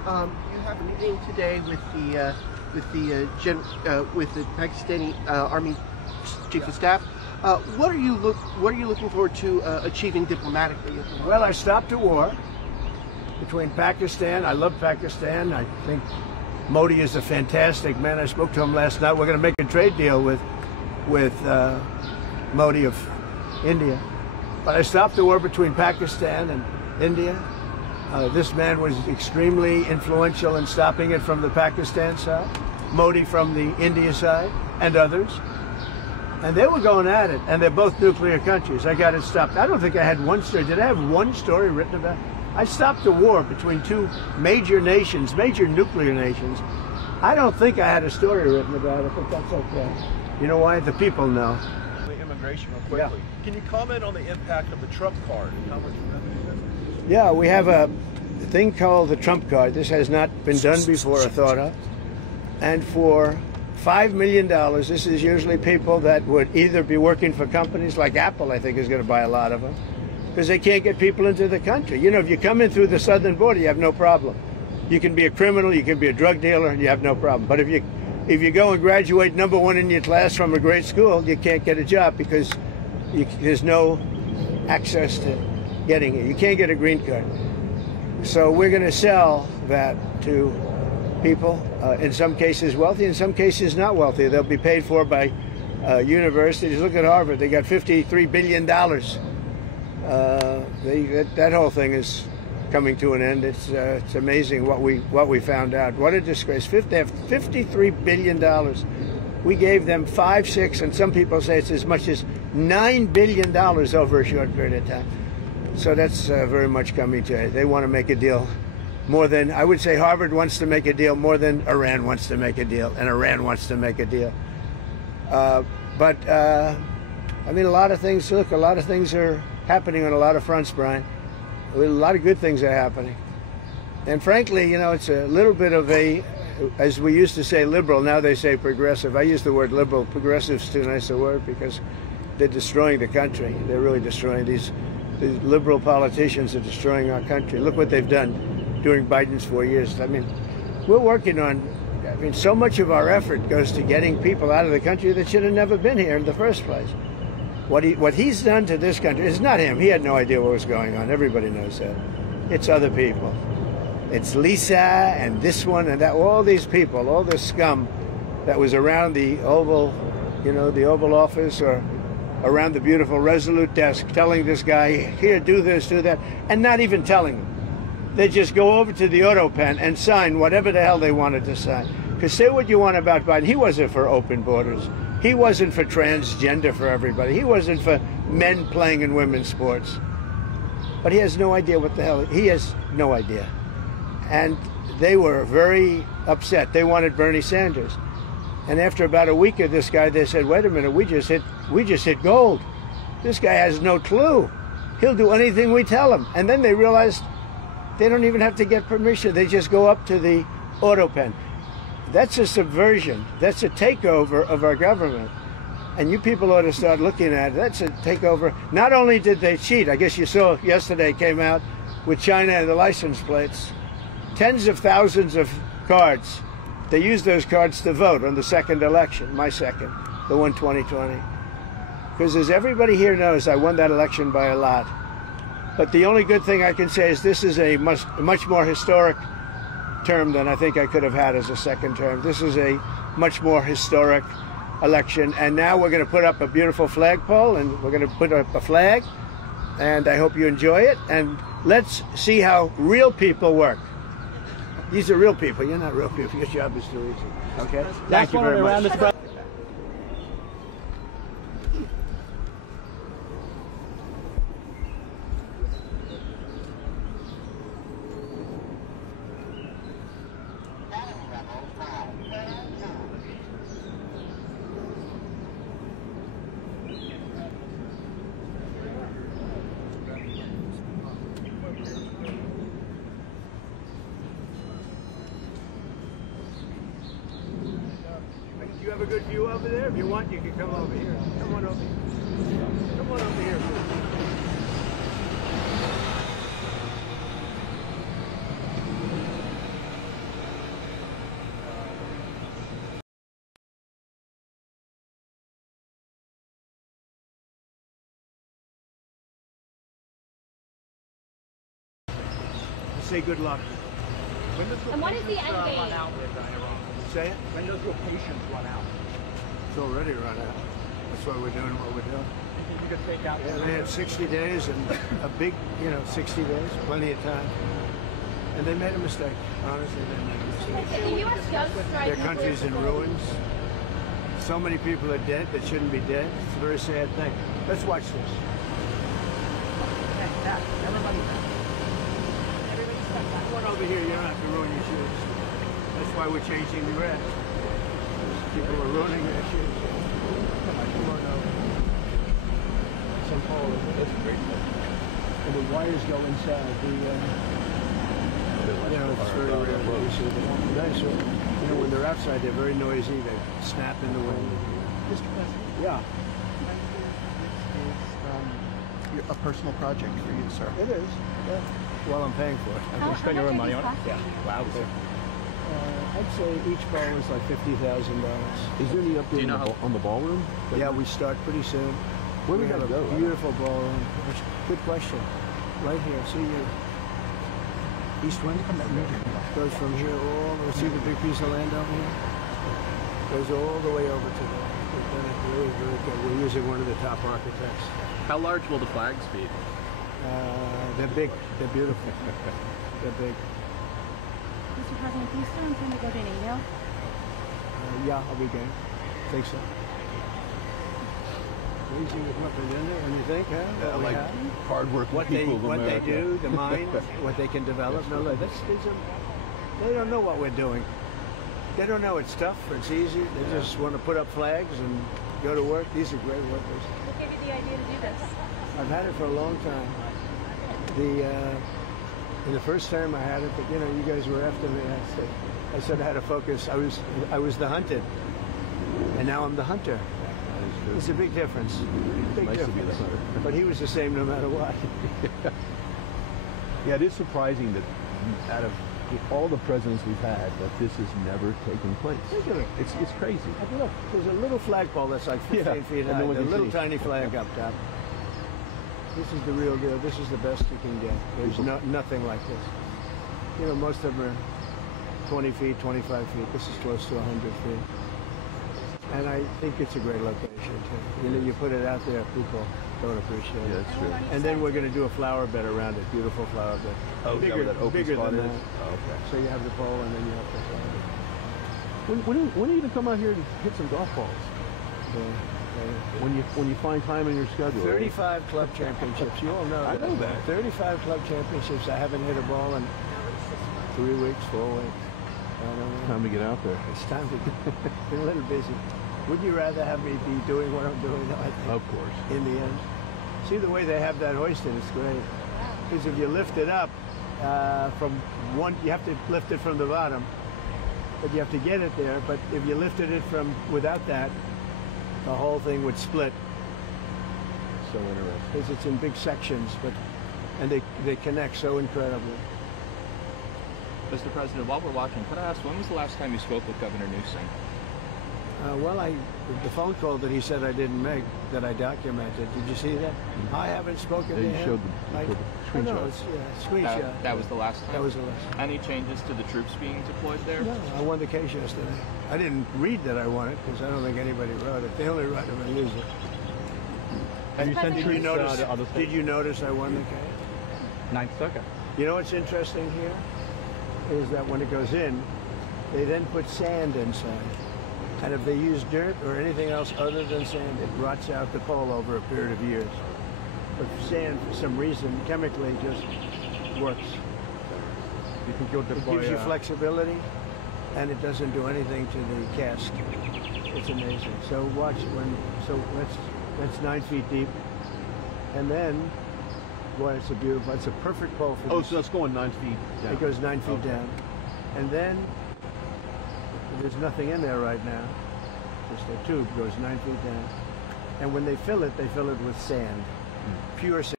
You have a meeting today with the Pakistani Army Chief of Staff. What are you looking forward to achieving diplomatically? Well, I stopped a war between Pakistan. I love Pakistan. I think Modi is a fantastic man. I spoke to him last night. We're going to make a trade deal with Modi of India. But I stopped the war between Pakistan and India. This man was extremely influential in stopping it from the Pakistan side, Modi from the India side, and others. And they were going at it, and they're both nuclear countries. I got it stopped. I don't think I had one story. Did I have one story written about it? I stopped a war between two major nations, major nuclear nations. I don't think I had a story written about it, but that's okay. You know why? The people know. The immigration real quickly. Yeah. Can you comment on the impact of the Trump card and how much Yeah, we have a thing called the Trump card. This has not been done before or thought of. And for $5 million, this is usually people that would either be working for companies like Apple, I think is going to buy a lot of them, because they can't get people into the country. You know, if you come in through the southern border, you have no problem. You can be a criminal, you can be a drug dealer, and you have no problem. But if you go and graduate #1 in your class from a great school, you can't get a job because there's no access to getting it. You can't get a green card. So we're going to sell that to people, in some cases wealthy, in some cases not wealthy. They'll be paid for by universities. Look at Harvard. They got $53 billion. That whole thing is coming to an end. It's amazing what we found out. What a disgrace. They have $53 billion. We gave them 5, 6, and some people say it's as much as $9 billion over a short period of time. So that's very much coming to it. They want to make a deal more than, I would say Harvard wants to make a deal more than Iran wants to make a deal, and Iran wants to make a deal. I mean, a lot of things, look, a lot of things are happening on a lot of fronts, Brian. A lot of good things are happening. And frankly, you know, it's a little bit of a, as we used to say liberal, now they say progressive. I use the word liberal. Progressive's too nice a word because they're destroying the country. They're really destroying these liberal politicians are destroying our country. Look what they've done during Biden's 4 years. I mean, we're working on, I mean, so much of our effort goes to getting people out of the country that should have never been here in the first place. What he's done to this country, it's not him. He had no idea what was going on. Everybody knows that. It's other people. It's Lisa and this one and that, all these people, all this scum that was around the Oval, you know, the Oval Office or around the beautiful Resolute desk telling this guy, here, do this, do that, and not even telling him. They just go over to the auto pen and sign whatever the hell they wanted to sign. Because say what you want about Biden, he wasn't for open borders. He wasn't for transgender for everybody. He wasn't for men playing in women's sports. But he has no idea what the hell, he has no idea. And they were very upset. They wanted Bernie Sanders. And after about a week of this guy, they said, wait a minute, we just hit gold. This guy has no clue. He'll do anything we tell him. And then they realized they don't even have to get permission. They just go up to the auto pen. That's a subversion. That's a takeover of our government. And you people ought to start looking at it. That's a takeover. Not only did they cheat, I guess you saw yesterday came out with China and the license plates. Tens of thousands of cards. They used those cards to vote on the second election, my second, the one 2020. Because as everybody here knows, I won that election by a lot. But the only good thing I can say is this is a much more historic term than I think I could have had as a second term. This is a much more historic election. And now we're going to put up a beautiful flagpole, and we're going to put up a flag. And I hope you enjoy it. And let's see how real people work. These are real people. You're not real people. Your job is too easy. Okay? Thank you very much. Do you have a good view over there? If you want, you can come over here. Come on over here. Come on over here, please. say good luck. And what is the end game? Say it. When does your patience run out? It's already run out. That's why we're doing what we're doing. You could take out. Yeah, they had 60 days and a big, 60 days, plenty of time. And they made a mistake. Honestly, they made a mistake. If the U.S. does strike Their country's in ruins. So many people are dead that shouldn't be dead. It's a very sad thing. Let's watch this. Everyone over here, you don't have to ruin your shoes. That's why we're changing the grass. People are ruining their shoes. Come on over. Some pole. That's great. And the wires go inside. It's very rare that you see them. Nice. When they're outside, they're very noisy. They snap in the wind. Mr. President, Yeah, this is a personal project for you, sir. it is. Yeah. Well, I'm paying for it. How spend your own much money are on these it? costing you? Wow. I'd say each ball is like $50,000. Is there any update on the ballroom? Yeah, we start pretty soon. Where we have gotta a go? beautiful ballroom. Good question. Right here. See your east wind goes from here all. See the big piece of land over here? Goes all the way over to there. We've done it really, really good. We're using one of the top architects. How large will the flags be? They're big. They're beautiful. They're big. Mr. President, do you still intend to go to NATO? Yeah, I'll be game. Think so. Easy with what they're doing, and you think, huh? Yeah, What we like have? hard-working What people of they America. do, the mind, what they can develop. No, look, they don't know what we're doing. They don't know it's tough or it's easy. They just want to put up flags and go to work. These are great workers. What gave you the idea to do this? I've had it for a long time. In the first term I had it, but you guys were after me. I said I had to focus. I was the hunted, and now I'm the hunter. It's a big difference. Big Nice to be the difference. hunter. But he was the same no matter what. Yeah, it is surprising that out of all the presidents we've had, that this has never taken place. Look at it. It's crazy. Look, there's a little flagpole that's like 15 Yeah, feet and high. then what A you little see. tiny flag up top. This is the real deal. This is the best you can get. There's nothing like this. Most of them are 20 feet, 25 feet. This is close to 100 feet. And I think it's a great location, too. You put it out there, people don't appreciate Yeah, it. that's true. And then we're going to do a flower bed around it, beautiful flower bed. Oh, is that where that open bigger spot than is? that. Oh, okay. So you have the pole and then you have the flower bed. When are you going to come out here to hit some golf balls? When you find time in your schedule. 35 club championships. You all know I that. know that. 35 club championships. I haven't hit a ball in 3 weeks, 4 weeks. I don't know. Time to get out there. It's time to been a little busy. Would you rather have me be doing what I'm doing? I think, Of course. in the end. See the way they have that hoisted? It's great. Because if you lift it up from one, you have to lift it from the bottom, but you have to get it there. But if you lifted it from without that, the whole thing would split So interesting. because it's in big sections. And they connect so incredibly. Mr. President, while we're watching, could I ask, when was the last time you spoke with Governor Newsom? The phone call that he said I didn't make, that I documented. Did you see that? I haven't spoken to you him. showed the No, screenshot. it's screenshot. That was the last time? That was the last. Any changes to the troops being deployed there? No, I won the case yesterday. I didn't read that I won it because I don't think anybody wrote it. They only write it and lose it. Have you sent Did troops you notice? to other states? Did you notice I won the case? Ninth Circuit. You know what's interesting here is that when it goes in, they then put sand inside. And if they use dirt or anything else other than sand, it rots out the pole over a period of years. But sand, for some reason, chemically just works. You think you'll It deploy? gives you flexibility, and it doesn't do anything to the cast. It's amazing. So watch that's 9 feet deep, and then, boy, it's a perfect pole for Oh, this. so that's going 9 feet down. It goes 9 feet Okay. down, and then there's nothing in there right now. Just a tube goes 9 feet down, and when they fill it with sand, pure sand.